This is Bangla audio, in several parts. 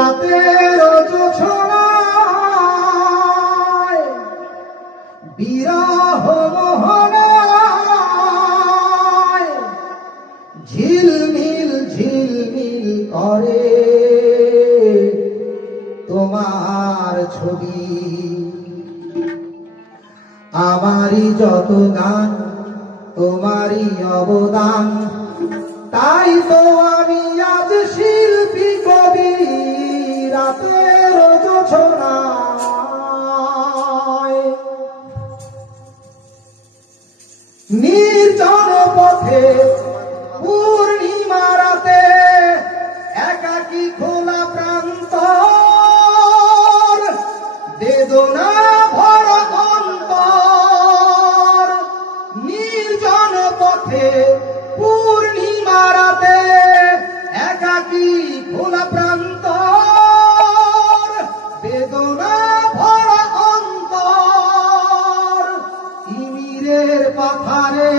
রাতের জোছনায় বিরহ মোহনায় ঝিলমিল ঝিলমিল করে তোমার ছবি। আমারই যত গান তোমারই অবদান, তাই তো আমি আজ শিল্পী কবি। রাতের জোছনায় নির্জন পথে পূর্ণিমা রাতে একাকী খোলা প্রান্তর, বেদনা ভরা অন্তর। নির্জন পথে পূর্ণিমা রাতে একাকী খোলা প্রান্তর, বেদনা ভরা অন্তর। তিমিরের পাথারে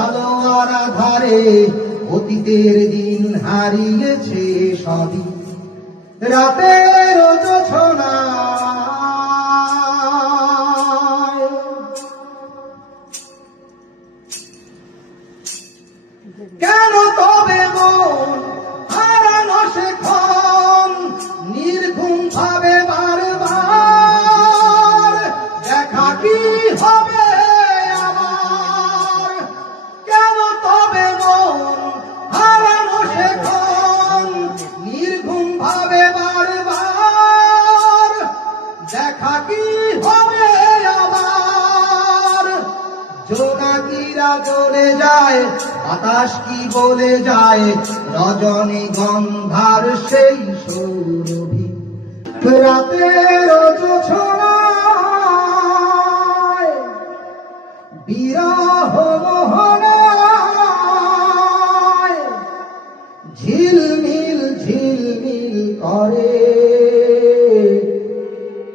আলো আর আধারে অতীতের দিন হারিয়েছে সবই। রাতের জোছনায় কেন তবে মন হারানো সেক্ষণ নির্ঘুম ভাবে বারবার? দেখা কি হবে আমার? কেন তবে মন হারানো সেক্ষণ নির্ঘুম ভাবে বারবার? দেখা কি হবে আবার? জোনাকিরা জ্বলে যায়, বাতাস কি বলে যায়, রজনী গন্ধার সেই সৌরভী। রাতের জোছনায় বিরহ মোহনায় ঝিলমিল ঝিলমিল করে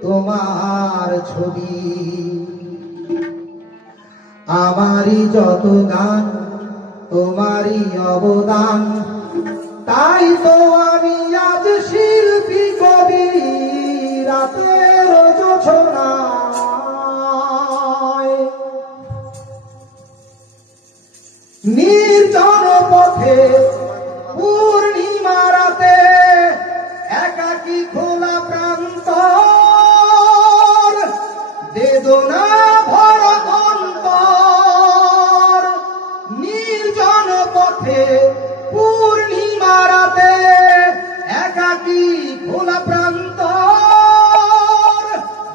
তোমার ছবি। আমারই যত গান তোমারই অবদান, তাই তো আমি আজ শিল্পী কবি। রাতের জোছনায় নির্জন পথে পূর্ণিমা রাতে একাকী খোলা প্রান্তর, বেদনা ভরা অন্তর। নির্জন পথে পূর্ণিমা রাতে একাকী খোলা প্রান্তর,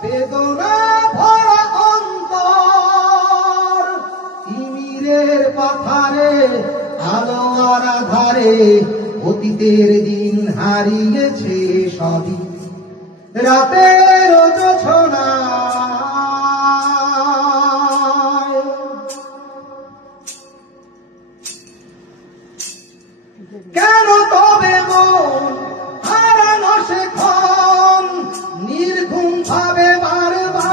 বেদনা ভরা অন্তর। তিমিরের পাথারে আলো আর আধারে অতীতের দিন হারিয়েছে সবই। রাতের জোছনায় কেন তবে মন হারানো সেক্ষণ নির্ঘুম ভাবে বারবার?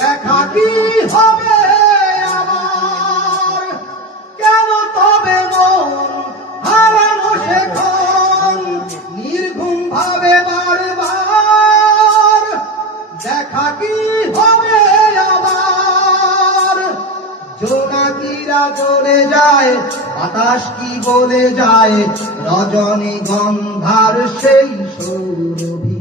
দেখা কি হবে আমার? কেন তবে মন হারানো সেক্ষণ নির্ঘুম ভাবে বারবার? দেখা কি হবে আবার? জোনাকিরা জ্বলে যায়, বাতাস কি বলে যায়, রজনী গন্ধার সেই সৌরভী।